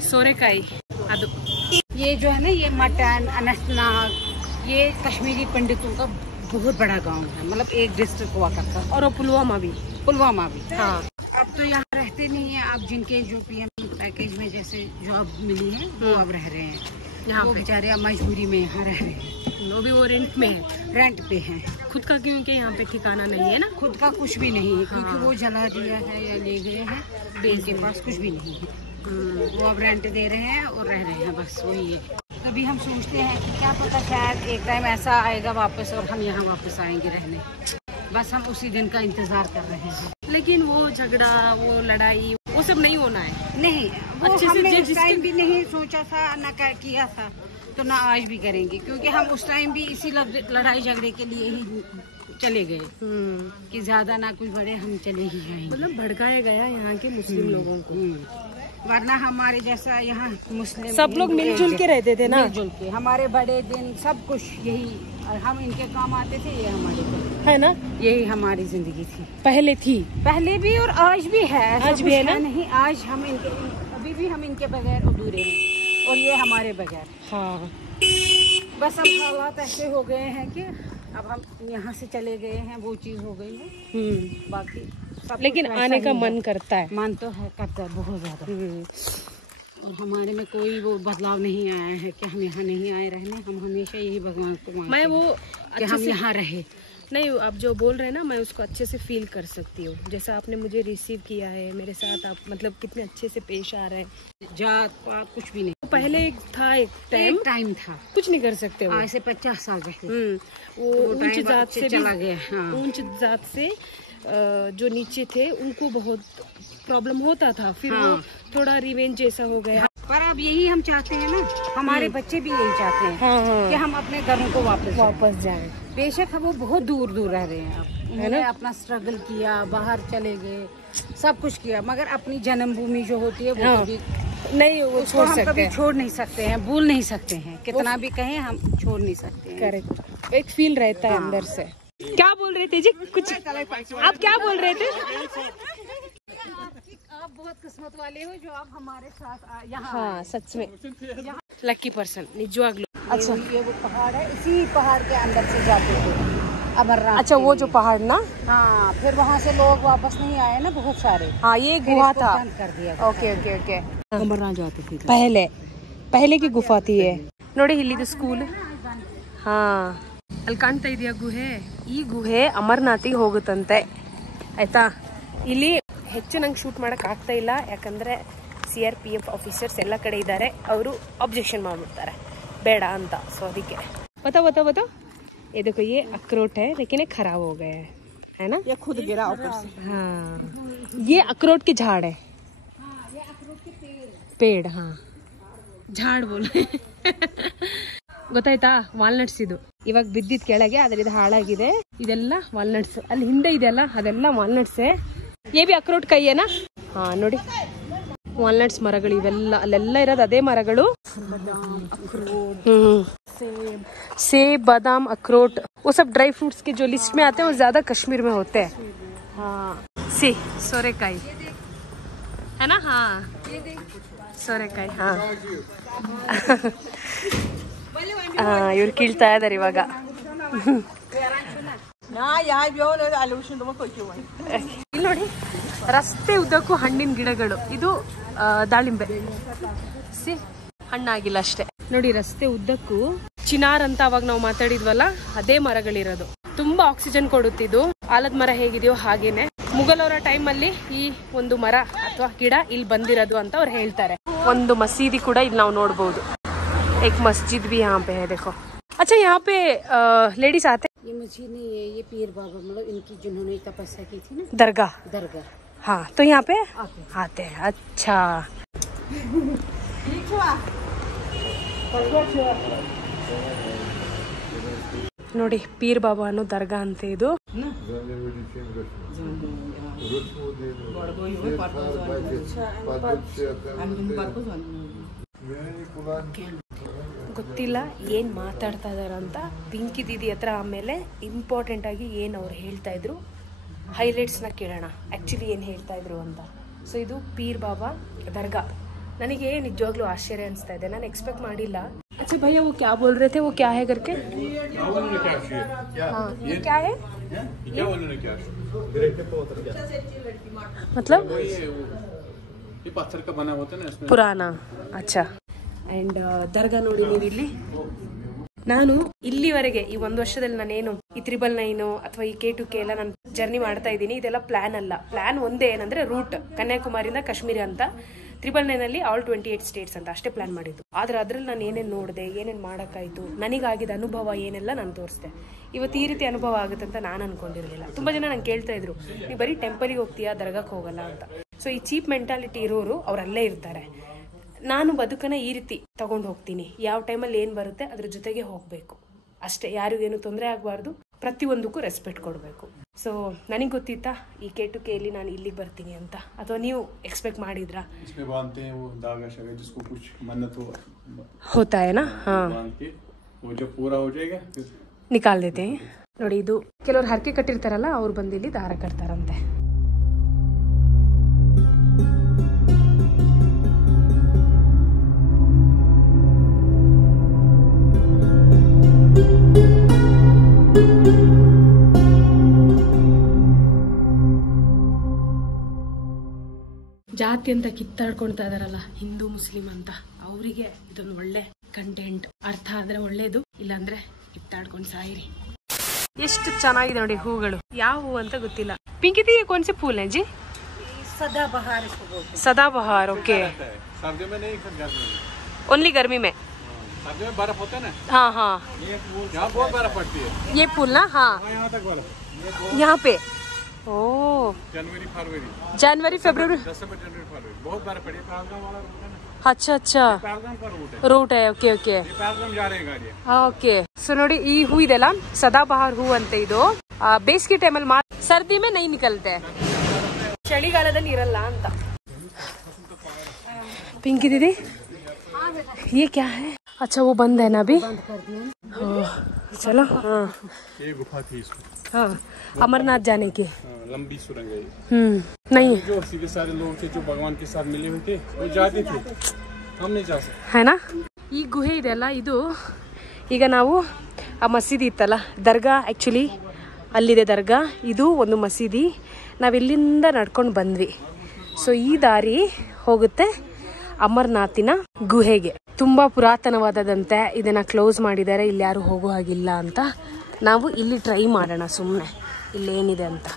सोरेकाई ಅದು ये जो है ना, ये मटन, अनंतनाग, ये कश्मीरी पंडितों का बहुत बड़ा गांव है, मतलब एक डिस्ट्रिक्ट हुआ करता है। और वो पुलवामा भी। हाँ। अब तो यहाँ रहते नहीं है, अब जिनके जो पीएम पैकेज में जैसे जॉब मिली है वो अब रह रहे हैं यहाँ पे। बेचारे अब मजबूरी में यहाँ रह रहे हैं, वो भी वो रेंट में है। रेंट पे हैं। खुद का क्योंकि यहाँ पे ठिकाना नहीं है ना, खुद का कुछ भी नहीं है, क्योंकि वो जला दिया है या ले गए हैं, इनके पास कुछ भी नहीं है। वो अब रेंट दे रहे हैं और रह रहे हैं, बस वही है। कभी हम सोचते हैं कि क्या पता शायद एक टाइम ऐसा आएगा वापस और हम यहाँ वापस आएंगे रहने, बस हम उसी दिन का इंतजार कर रहे हैं। लेकिन वो झगड़ा, वो लड़ाई, वो सब नहीं होना है। नहीं, वो अच्छे से हमने उस जिसके- टाइम भी नहीं सोचा था, ना किया था, तो ना आज भी करेंगे, क्योंकि हम उस टाइम भी इसी लड़ाई झगड़े के लिए ही चले गए कि ज्यादा ना कुछ बड़े, हम चले ही जाएंगे। मतलब भड़काया गया यहाँ के मुस्लिम लोगों को। वरना हमारे जैसा यहाँ मुस्लिम सब लोग मिलजुल के रहते थे ना, मिलजुल के, हमारे बड़े दिन सब कुछ यही, हम इनके काम आते थे, ये हमारे काम, है ना? यही हमारी जिंदगी थी, पहले थी, पहले भी और आज भी है। ऐसा आज भी कुछ है ना? नहीं, आज हम इनके, अभी भी हम इनके बगैर अधूरे हैं और ये हमारे बगैर। हाँ। बस अब हालात ऐसे हो गए हैं कि अब हम यहाँ से चले गए हैं, वो चीज हो गई है, बाकी सब लेकिन कुछ वैसा आने का ही है। मन करता है। मन तो है, करता है बहुत ज्यादा, और हमारे में कोई वो बदलाव नहीं आया है कि हम यहाँ नहीं आए रहने। हम हमेशा यही भगवान को मांगते मैं वो हैं कि अच्छे हम से यहाँ रहे। नहीं, आप जो बोल रहे हैं ना, मैं उसको अच्छे से फील कर सकती हूँ। जैसा आपने मुझे रिसीव किया है, मेरे साथ आप मतलब कितने अच्छे से पेश आ रहे हैं। जात पात कुछ भी नहीं, पहले एक था, एक टाइम था, कुछ नहीं कर सकते वो। आज से 50 साल पहले वो ऊंच टाइम जात अच्छे से चला भी, गया। हाँ। ऊंच जात से जो नीचे थे उनको बहुत प्रॉब्लम होता था, फिर वो थोड़ा रिवेंज जैसा हो गया। पर अब यही हम चाहते हैं ना, हमारे बच्चे भी यही चाहते हैं कि हम अपने घरों को वापस जाएं। बेशक वो बहुत दूर दूर रह रहे हैं, अब उन्होंने अपना स्ट्रगल किया, बाहर चले गए, सब कुछ किया, मगर अपनी जन्मभूमि जो होती है वो कभी नहीं, वो उसको हम कभी छोड़ नहीं सकते हैं, भूल नहीं सकते हैं, कितना भी कहें हम छोड़ नहीं सकते हैं। करेक्ट, एक फील रहता है अंदर से। क्या बोल रहे थे जी? कुछ आप क्या बोल रहे थे? आप बहुत किस्मत वाले हो जो आप हमारे साथ यहाँ। हाँ, सच में लकी पर्सन, निजवाग्लू। अच्छा, ये वो पहाड़ है, इसी पहाड़ के अंदर से जाते थे अमरनाथ। अच्छा, वो जो पहाड़ ना, हाँ, फिर वहाँ से लोग वापस नहीं आए ना, बहुत सारे। हाँ, ये गुहा था। बंद कर दिया। Okay okay okay. अमरनाथ जाते थे पहले की गुफा थी ये। ನೋಡಿ ಇಲ್ಲಿದು ಸ್ಕೂಲ್. ಹಾ, ಅಲ್ಲಿ ಕಾಣ್ತಾ ಇದೆಯಾ ಗುಹೆ? ಈ ಗುಹೆ ಅಮರನಾಥಿಗೆ ಹೋಗುತ್ತಂತೆ, ಆಯ್ತಾ? ಇಲ್ಲಿ ಹೆಚ್ಚು ನಂಗೆ ಶೂಟ್ ಮಾಡಕ್ ಆಗ್ತಾ ಇಲ್ಲ, ಯಾಕಂದ್ರೆ CRPF ಆಫೀಸರ್ಸ್ ಎಲ್ಲ ಕಡೆ ಇದ್ದಾರೆ, ಅವರು ಅಬ್ಜೆಕ್ಷನ್ ಮಾಡ್ಬಿಡ್ತಾರೆ ಬೇಡ ಅಂತ, ಸೊ ಅದಕ್ಕೆ। बता ये देखो, ये अखरोट है लेकिन ये खराब हो गया है ना? ये खुद गिरा ऊपर से। हाँ, ये अखरोट के झाड़ है, पेड़। हाँ, झाड़ बोले ಗೊತ್ತಾಯ್ತಾ? ವಾಲ್ನಟ್ಸ್ ಇದು ಇವಾಗ ಬಿದ್ದಿದ್ ಕೆಳಗೆ, ಆದ್ರೆ ಇದು ಹಾಳಾಗಿದೆ, ಇದೆಲ್ಲ ವಾಲ್ನಟ್ಸ್. ಅಲ್ಲಿ ಹಿಂದೆ ಇದೆಲ್ಲ, ಅದೆಲ್ಲ ವಾಲ್ನಟ್ಸ್. ಏ ಬಿ ಅಕ್ರೋಟ್ ಕೈಯೇನಾ? ಹಾ, ನೋಡಿ ವಾಲ್ನಟ್ಸ್ ಮರಗಳು ಇವೆಲ್ಲ, ಅಲ್ಲೆಲ್ಲ ಇರೋದು ಅದೇ ಮರಗಳು. सेब, बादाम, अखरोट, वो सब ड्राई फ्रूट्स के जो लिस्ट में आते हैं वो ज्यादा कश्मीर में होते हैं। हाँ, सोरेकाई है ना? हाँ, सोरेकाई। हाँ, ಇವ್ರು ಕೀಳ್ತಾ ಇದಾರೆ ಇವಾಗ. ಇಲ್ಲಿ ನೋಡಿ, ರಸ್ತೆ ಉದ್ದಕ್ಕೂ ಹಣ್ಣಿನ ಗಿಡಗಳು. ಇದು ದಾಳಿಂಬೆ, ಹಣ್ಣಾಗಿಲ್ಲ ಅಷ್ಟೇ. ನೋಡಿ, ರಸ್ತೆ ಉದ್ದಕ್ಕೂ ಚಿನಾರ್ ಅಂತ ಅವಾಗ ನಾವು ಮಾತಾಡಿದ್ವಲ್ಲ, ಅದೇ ಮರಗಳಿರೋದು. ತುಂಬಾ ಆಕ್ಸಿಜನ್ ಕೊಡುತ್ತಿದ್ದು. ಆಲದ ಮರ ಹೇಗಿದೆಯೋ ಹಾಗೇನೆ ಮುಘಲರ ಟೈಮ್ ಅಲ್ಲಿ ಈ ಒಂದು ಮರ ಅಥವಾ ಗಿಡ ಇಲ್ಲಿ ಬಂದಿರೋದು ಅಂತ ಅವ್ರು ಹೇಳ್ತಾರೆ. ಒಂದು ಮಸೀದಿ ಕೂಡ ಇಲ್ಲಿ ನಾವು ನೋಡಬಹುದು. एक मस्जिद भी यहाँ पे है, देखो। अच्छा, यहाँ पे लेडीज आते? ये मस्जिद नहीं है, ये पीर बाबा, मतलब इनकी जिन्होंने तपस्या की थी ना, दरगाह। हाँ, तो यहाँ पे आते हैं। अच्छा, ನೋಡಿ, ಪೀರ್ ಬಾಬಾ ಅನ್ನೋ ದರ್ಗಾ ಅಂತ ಇದು. ಗೊತ್ತಿಲ್ಲ ಏನು ಮಾತಾಡ್ತಾ ಇದಾರಂತ. ಪಿಂಕಿ ದೀದಿ ಹತ್ರ ಆಮೇಲೆ ಇಂಪಾರ್ಟೆಂಟ್ ಆಗಿ ಏನು ಅವ್ರು ಹೇಳ್ತಾ ಇದ್ರು ಹೈಲೈಟ್ಸ್ನ ಕೇಳೋಣ, ಆ್ಯಕ್ಚುಲಿ ಏನು ಹೇಳ್ತಾ ಇದ್ರು ಅಂತ. ಸೊ ಇದು ಪೀರ್ ಬಾಬಾ ದರ್ಗಾ. ನನಗೆ ನಿಜವಾಗ್ಲೂ ಆಶ್ಚರ್ಯ ಅನಿಸ್ತಾ ಇದೆ, ನಾನು ಎಕ್ಸ್ಪೆಕ್ಟ್ ಮಾಡಿಲ್ಲ. अच्छा भैया वो क्या बोल रहे थे, वो क्या है करके? हाँ ये क्या है? मतलब ये पत्थर का बना होता है ना इसमें पुराना. अच्छा. ಅಂಡ್ ದರ್ಗಾ ನೋಡಿ ನೀವು ಇಲ್ಲಿ. ನಾನು ಇಲ್ಲಿವರೆಗೆ ಈ 1 ವರ್ಷದಲ್ಲಿ ನಾನೇನು ಈ 999 ಅಥವಾ ಈ K2K ಎಲ್ಲ ನಾನು ಜರ್ನಿ ಮಾಡ್ತಾ ಇದ್ದೀನಿ. ಇದೆಲ್ಲ ಪ್ಲಾನ್ ಅಲ್ಲ. ಪ್ಲಾನ್ ಒಂದೇ ಏನಂದ್ರೆ ರೂಟ್ ಕನ್ಯಾಕುಮಾರಿಯಿಂದ ಕಾಶ್ಮೀರ ಅಂತ, 999 ಆಲ್ 28 ಸ್ಟೇಟ್ಸ್ ಅಂತ ಅಷ್ಟೇ ಪ್ಲಾನ್ ಮಾಡಿದ್ದು. ಆದ್ರೆ ಅದ್ರಲ್ಲಿ ನಾನು ಏನೇನು ನೋಡಿದೆ, ಏನೇನು ಮಾಡೋಕ್ಕಾಯ್ತು, ನನಗಾಗಿದ್ದ ಅನುಭವ ಏನೆಲ್ಲ ನಾನು ತೋರಿಸ್ದೆ. ಇವತ್ತು ಈ ರೀತಿ ಅನುಭವ ಆಗುತ್ತೆ ಅಂತ ನಾನು ಅನ್ಕೊಂಡಿರಲಿಲ್ಲ. ತುಂಬಾ ಜನ ನಂಗೆ ಕೇಳ್ತಾ ಇದ್ರು, ನೀವು ಬರೀ ಟೆಂಪಲ್ಗೆ ಹೋಗ್ತೀಯಾ, ದರ್ಗಾಕ್ಕೆ ಹೋಗಲ್ಲ ಅಂತ. ಸೊ ಈ ಚೀಪ್ ಮೆಂಟಾಲಿಟಿ ಇರೋರು ಅವರಲ್ಲೇ ಇರ್ತಾರೆ. ನಾನು ಬದುಕನ್ನ ಈ ರೀತಿ ತಗೊಂಡು ಹೋಗ್ತೀನಿ. ಯಾವ ಟೈಮಲ್ಲಿ ಏನು ಬರುತ್ತೆ ಅದ್ರ ಜೊತೆಗೆ ಹೋಗಬೇಕು ಅಷ್ಟೇ. ಯಾರಿಗೇನು ತೊಂದರೆ ಆಗಬಾರ್ದು, ಪ್ರತಿಯೊಂದಕ್ಕೂ ರೆಸ್ಪೆಕ್ಟ್ ಕೊಡಬೇಕು. ಸೊ ನನಗೆ ಗೊತ್ತಿತ್ತಾ ಈ K2K ಅಲ್ಲಿ ನಾನು ಇಲ್ಲಿಗೆ ಬರ್ತೀನಿ ಅಂತ, ಅಥವಾ ನೀವು ಎಕ್ಸ್ಪೆಕ್ಟ್ ಮಾಡಿದ್ರಾ? ಹೋತಾ ಏನಾ? ಹಾಂ, ನಿಕಾಲ್ ದೇತೆ. ನೋಡಿ ಇದು ಕೆಲವ್ರು ಹರಕೆ ಕಟ್ಟಿರ್ತಾರಲ್ಲ, ಅವ್ರು ಬಂದಿಲ್ಲಿ ದಾರ ಕಟ್ತಾರಂತೆ. ಜಾತಿ ಅಂತ ಕಿತ್ತಾಡ್ಕೊಳ್ತಾ ಇದಾರಲ್ಲ ಹಿಂದೂ ಮುಸ್ಲಿಂ ಅಂತ, ಅವರಿಗೆ ಇದೊಂದು ಒಳ್ಳೆ ಕಂಟೆಂಟ್. ಅರ್ಥ ಆದ್ರೆ ಒಳ್ಳೇದು, ಇಲ್ಲಾಂದ್ರೆ ಕಿತ್ತಾಡ್ಕೊಂಡು ಸಾಯಿರಿ. ಎಷ್ಟು ಚೆನ್ನಾಗಿದೆ ನೋಡಿ ಹೂಗಳು. ಯಾವ ಹೂ ಅಂತ ಗೊತ್ತಿಲ್ಲ. ಪಿಂಕಿ दी कौन से फूल हैं जी? सदाबहार इसको बोलते हैं। सदाबहार. ओके. सर्दियों में नहीं, ओनली गर्मी में? सर्दियों में बर्फ होता है ना। हाँ हाँ, यहाँ बहुत बर्फ पड़ती है। ये फूल ना? हाँ, यहाँ तक बर्फ, यहाँ पे। ओ, जनवरी फरवरी दिसंबर जनवरी फरवरी बहुत बर्फ पड़ी है। पहलगाम वाला रूट है ना। अच्छा अच्छा, पहलगाम का रूट है। Root okay okay. पहलगाम जा रहे हैं गाड़ी। ಓಕೆ. ಸೊ ನೋಡಿ ಈ ಹೂ ಇದೆಲ್ಲ ಸದಾಬಹಾರ್ ಹೂ ಅಂತ. ಇದು ಬೇಸಿಗೆ ಟೈಮಲ್ಲಿ ಮಾತ್ರ, ಸರ್ದಿ ಮೇ ನೈ ನಿಕಲ್ತೆ, ಚಳಿಗಾಲದಲ್ಲಿ ಇರಲ್ಲ ಅಂತ. पिंकी दीदी ये क्या है? अच्छा वो बंद है ना अभी? चलो. हाँ, ये गुफा थी इसमें। हाँ, अमरनाथ जाने की लंबी सुरंग है। नहीं जो सीधे सारे लोग थे जो भगवान के साथ मिले हुए थे वो जाते थे, हम नहीं जा सकते है ना. ಈ ಗುಹೆ ಇದೆಯಲ್ಲ, ಇದು ಈಗ ನಾವು ಆ ಮಸೀದಿ ಇತ್ತಲ್ಲ ದರ್ಗಾ, ಆ್ಯಕ್ಚುಲಿ ಅಲ್ಲಿದೆ ದರ್ಗಾ, ಇದು ಒಂದು ಮಸೀದಿ. ನಾವಿಲ್ಲಿಂದ ನಡ್ಕೊಂಡು ಬಂದ್ವಿ. ಸೊ ಈ ದಾರಿ ಹೋಗುತ್ತೆ ಅಮರ್ನಾಥಿನ ಗುಹೆಗೆ. ತುಂಬಾ ಪುರಾತನವಾದದಂತೆ, ಇದನ್ನ ಕ್ಲೋಸ್ ಮಾಡಿದ್ದಾರೆ, ಇಲ್ಲಿ ಯಾರು ಹೋಗೋ ಹಾಗಿಲ್ಲ ಅಂತ. ನಾವು ಇಲ್ಲಿ ಟ್ರೈ ಮಾಡೋಣ ಸುಮ್ಮನೆ, ಇಲ್ಲೇನಿದೆ ಅಂತ.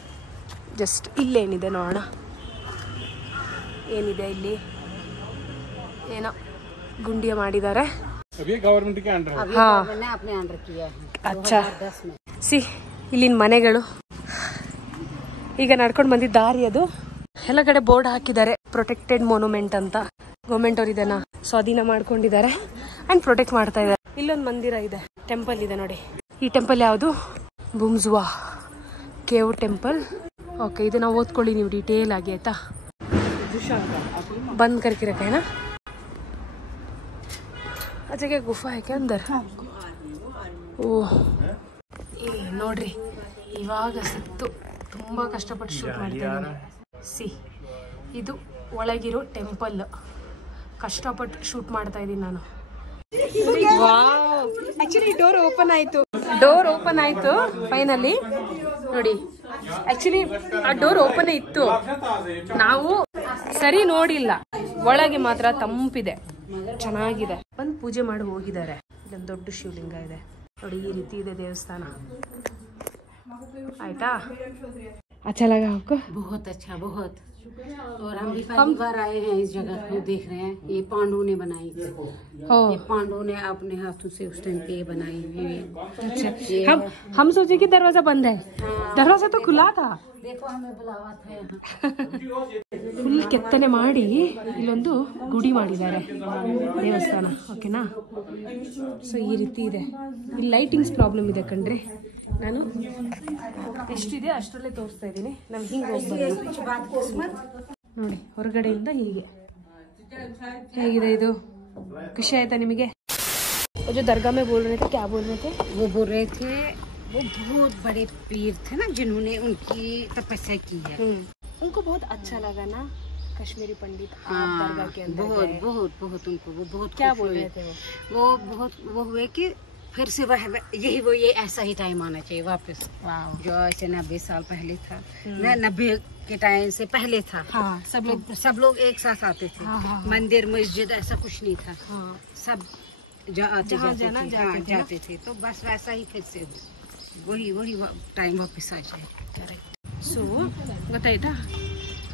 ಜಸ್ಟ್ ಇಲ್ಲೇನಿದೆ ನೋಡೋಣ. ಏನಿದೆ ಇಲ್ಲಿ? ಏನೋ ಗುಂಡಿಯ ಮಾಡಿದ್ದಾರೆ. अभी गवर्नमेंट के अंडर है। हाँ, ने अपने अंडर किया है। अच्छा. ಸಿ ಇಲ್ಲಿನ ಮನೆಗಳು. ಈಗ ನಡ್ಕೊಂಡು ಬಂದಿದ್ದ ದಾರಿ ಅದು. ಎಲ್ಲ ಕಡೆ ಬೋರ್ಡ್ ಹಾಕಿದ್ದಾರೆ, ಪ್ರೊಟೆಕ್ಟೆಡ್ ಮೊನ್ಯುಮೆಂಟ್ ಅಂತ. ಗೌರ್ಮೆಂಟ್ ಅವ್ರು ಇದನ್ನ ಸ್ವಾಧೀನ ಮಾಡ್ಕೊಂಡಿದ್ದಾರೆ ಅಂಡ್ ಪ್ರೊಟೆಕ್ಟ್ ಮಾಡ್ತಾ ಇದ್ದಾರೆ. ಇಲ್ಲೊಂದು ಮಂದಿರ ಇದೆ, ಟೆಂಪಲ್ ಇದೆ ನೋಡಿ. ಈ ಟೆಂಪಲ್ ಯಾವುದು? ಬುಮ್ಜುವಾ ಕೇವ್ ಟೆಂಪಲ್. ಓಕೆ, ಇದನ್ನ ಓದ್ಕೊಳ್ಳಿ ನೀವು ಡೀಟೇಲ್ ಆಗಿ, ಆಯ್ತಾ? ಬಂದ್ करके रखा है ना. अच्छा क्या गुफा है क्या अंदर? ಓಹ್, ನೋಡ್ರಿ ಇವಾಗ ಸಿಕ್ತು. ತುಂಬಾ ಕಷ್ಟಪಟ್ಟು ಶೂಟ್ ಮಾಡ್ತಿದ್ದೀನಿ. ಸಿ ಇದು ಒಳಗಿರೋ ಟೆಂಪಲ್, ಕಷ್ಟಪಟ್ಟು ಶೂಟ್ ಮಾಡ್ತಾ ಇದ್ದೀನಿ ನಾನು. ಆಕ್ಚುಲಿ ಡೋರ್ ಓಪನ್ ಆಯ್ತು ಫೈನಲಿ. ನೋಡಿ ಆಕ್ಚುಲಿ ಆ ಡೋರ್ ಓಪನ್ ಇತ್ತು, ನಾವು ಸರಿ ನೋಡಿಲ್ಲ. ಒಳಗೆ ಮಾತ್ರ ತಂಪಿದೆ, ಚೆನ್ನಾಗಿದೆ. ಬಂದು ಪೂಜೆ ಮಾಡಿ ಹೋಗಿದ್ದಾರೆ. ಇಲ್ಲೊಂದು ದೊಡ್ಡ ಶಿವಲಿಂಗ ಇದೆ ನೋಡಿ, ಈ ರೀತಿ ಇದೆ ದೇವಸ್ಥಾನ. ಆಯ್ತಾ? अच्छा लगा आपको? बहुत अच्छा, बहुत. और हम भी पहली बार आए हैं इस जगह को, देख रहे हैं. ये पांडु ने बनाई थी. ये पांडु ने अपने हाथों से उस टाइम पे बनाई हुई है. अच्छा, हम सोचे कि दरवाजा बंद है. दरवाजा तो खुला था. देखो हमें बुलावा था यहाँ. ಫುಲ್ ಕೆತ್ತನೆ ಮಾಡಿ ಇಲ್ಲೊಂದು ಗುಡಿ ಮಾಡಿದ್ದಾರೆ, ದೇವಸ್ಥಾನ. ಓಕೆನಾ? ಸೊ ಈ ರೀತಿ ಇದೆ. ಇಲ್ಲಿ ಲೈಟಿಂಗ್ಸ್ ಪ್ರಾಬ್ಲಮ್ ಇದೆ ಕಣ್ರಿ. ನಾನು ಎಷ್ಟಿದೆ ಅಷ್ಟರಲ್ಲೇ ತೋರಿಸ್ತಾ ಇದ್ದೀನಿ. ನಾವು ಹಿಂಗೆ ಹೋಗ್ಬಾರ್ದು ನೋಡಿ, ಹೊರಗಡೆಯಿಂದ ಹೀಗೆ. ಹೇಗಿದೆ ಇದು? ಖುಷಿ ಆಯ್ತಾ ನಿಮಗೆ? वो जो दरगाह में बोल रहे थे, क्या बोल रहे थे? वो बोल रहे थे वो बहुत बड़े पीर थे ना, जिन्होंने उनकी तपस्या की है। उनको बहुत अच्छा लगा ना कश्मीरी पंडित आप दरगाह के अंदर बहुत गए। बहुत बहुत उनको वो बहुत क्या खुश बोल हुए। रहे थे वो बहुत वो हुए कि फिर से वह यही वो ये ऐसा ही टाइम आना चाहिए वापस, जो ऐसे 90 साल पहले था ना, 90 के टाइम से पहले था। हाँ, सब लोग एक साथ आते थे। मंदिर मस्जिद ऐसा कुछ नहीं था। सब जाते थे। तो बस वैसा ही फिर से वही टाइम वापस आ जाए। ಸೊ ಗೊತ್ತಾಯ್ತಾ,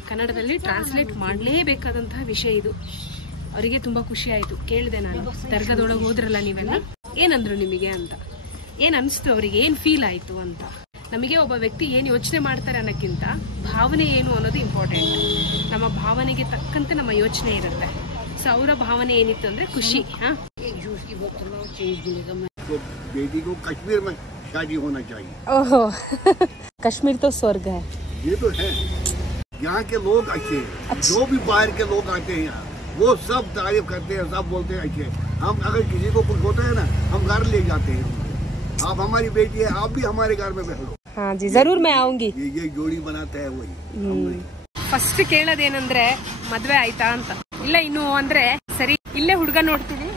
ಕನ್ನಡದಲ್ಲಿ ಟ್ರಾನ್ಸ್ಲೇಟ್ ಮಾಡಲೇಬೇಕಾದಂತಹ ವಿಷಯ ಇದು. ಅವರಿಗೆ ತುಂಬಾ ಖುಷಿ ಆಯ್ತು. ಕೇಳಿದೆ ನಾನು, ದರ್ಗಾದೊಳಗೆ ಹೋದ್ರಲ್ಲ ನೀವೆಲ್ಲ, ಏನಂದ್ರು ನಿಮಗೆ ಅಂತ, ಏನ್ ಅನ್ಸ್ತು ಅವರಿಗೆ, ಏನ್ ಫೀಲ್ ಆಯ್ತು ಅಂತ. ನಮಗೆ ಒಬ್ಬ ವ್ಯಕ್ತಿ ಏನ್ ಯೋಚನೆ ಮಾಡ್ತಾರೆ ಅನ್ನೋಕ್ಕಿಂತ ಭಾವನೆ ಏನು ಅನ್ನೋದು ಇಂಪಾರ್ಟೆಂಟ್. ನಮ್ಮ ಭಾವನೆಗೆ ತಕ್ಕಂತೆ ನಮ್ಮ ಯೋಚನೆ ಇರುತ್ತೆ. ಸೊ ಅವರ ಭಾವನೆ ಏನಿತ್ತು ಅಂದ್ರೆ ಖುಷಿ. बेटी को कश्मीर में शादी होना चाहिए। ओहो कश्मीर तो स्वर्ग है। ये तो है, यहाँ के लोग अच्छे हैं। जो भी बाहर के लोग आते हैं यहाँ, वो सब तारीफ करते हैं, सब बोलते हैं अच्छे। हम अगर किसी को कुछ होता है ना, हम घर ले जाते हैं उनको। आप हमारी बेटी है, आप भी हमारे घर में बैठो। हाँ जी, जरूर मैं आऊंगी। ये जोड़ी बनाता है वही। ಫಸ್ಟ್ ಕೇಳೋದೇನಂದ್ರೆ ಮದ್ವೆ ಆಯ್ತಾ ಅಂತ. ಇಲ್ಲ ಇನ್ನು ಅಂದ್ರೆ ಸರಿ, ಇಲ್ಲೇ ಹುಡುಗ ನೋಡ್ತೀವಿ,